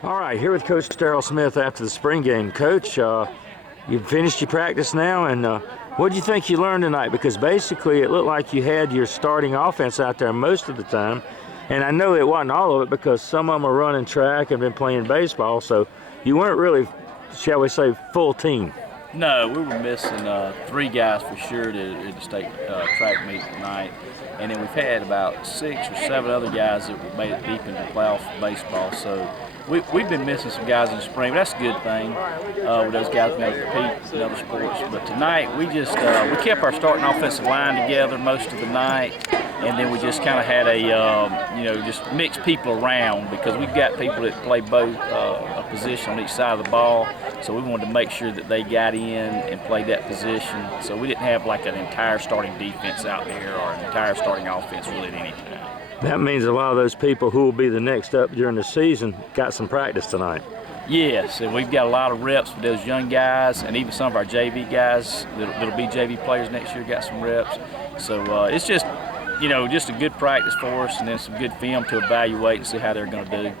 All right, here with Coach Daryl Smith after the spring game. Coach, you've finished your practice now, and what do you think you learned tonight? Because basically it looked like you had your starting offense out there most of the time, and I know it wasn't all of it because some of them are running track and been playing baseball, so you weren't really, shall we say, full team. No, we were missing 3 guys for sure to the state track meet tonight. And then we've had about 6 or 7 other guys that made it deep into playoff baseball. So we've been missing some guys in the spring, but that's a good thing with those guys being able to compete in other sports. But tonight we just we kept our starting offensive line together most of the night, and then we just kind of had a just mix people around because we've got people that play both a position on each side of the ball. So we wanted to make sure that they got in and played that position. So we didn't have like an entire starting defense out there or an entire starting offense really at any time. That means a lot of those people who will be the next up during the season got some practice tonight. Yes, and we've got a lot of reps with those young guys, and even some of our JV guys that'll be JV players next year got some reps. So it's just, just a good practice for us, and then some good film to evaluate and see how they're going to do.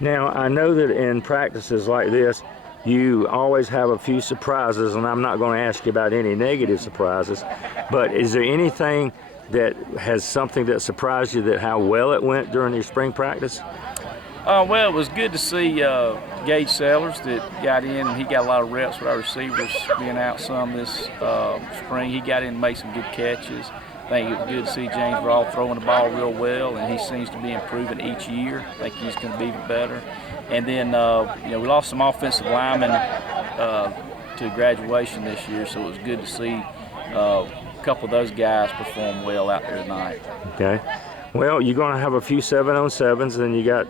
Now, I know that in practices like this, you always have a few surprises, and I'm not going to ask you about any negative surprises, but is there anything that has something that surprised you that how well it went during your spring practice? Well, it was good to see Gage Sellers that got in, and he got a lot of reps with our receivers being out some this spring. He got in and made some good catches. I think it was good to see James Raw throwing the ball real well, and he seems to be improving each year. I think he's going to be even better. And then, we lost some offensive linemen to graduation this year, so it was good to see a couple of those guys perform well out there tonight. Okay. Well, you're going to have a few 7-on-7s, and you got,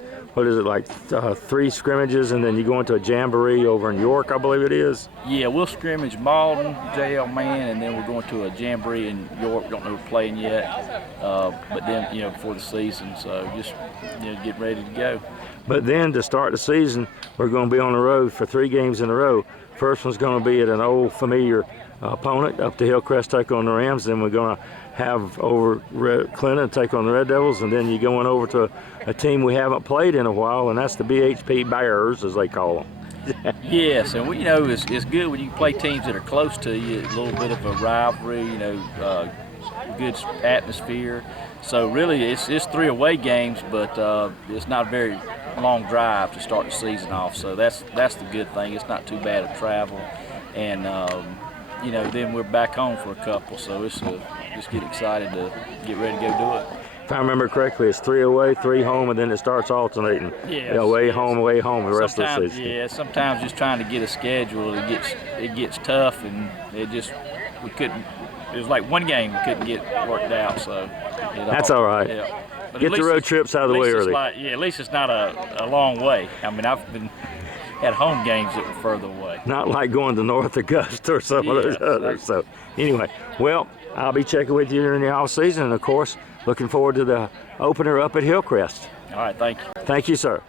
3 scrimmages, and then you go into a jamboree over in York, I believe it is? Yeah, we'll scrimmage Malden, JL Man, and then we're going to a jamboree in York. Don't know we're playing yet, but then, before the season, so just, get ready to go. But then to start the season, we're going to be on the road for 3 games in a row. First one's going to be at an old familiar opponent, up to Hillcrest, take on the Rams. Then we're going to have over Clinton take on the Red Devils, and then you're going over to a team we haven't played in a while, and that's the BHP Bears, as they call them. Yes, and it's good when you play teams that are close to you, a little bit of a rivalry, good atmosphere. So really, it's 3 away games, but it's not a very long drive to start the season off. So that's the good thing. It's not too bad of travel, and then we're back home for a couple. So it's just get excited to get ready to go do it. If I remember correctly, it's 3 away, 3 home, and then it starts alternating. Yes, away, home the rest of the season. Yeah, sometimes just trying to get a schedule, it gets tough, and we couldn't. It was like one game we couldn't get worked out, so. That's all right. Yeah. Get the road trips out of the way early. At least it's not a long way. I mean, I've had home games that were further away. Not like going to North Augusta or some of those others. So anyway, well, I'll be checking with you during the off season, and of course, looking forward to the opener up at Hillcrest. All right, thank you. Thank you, sir.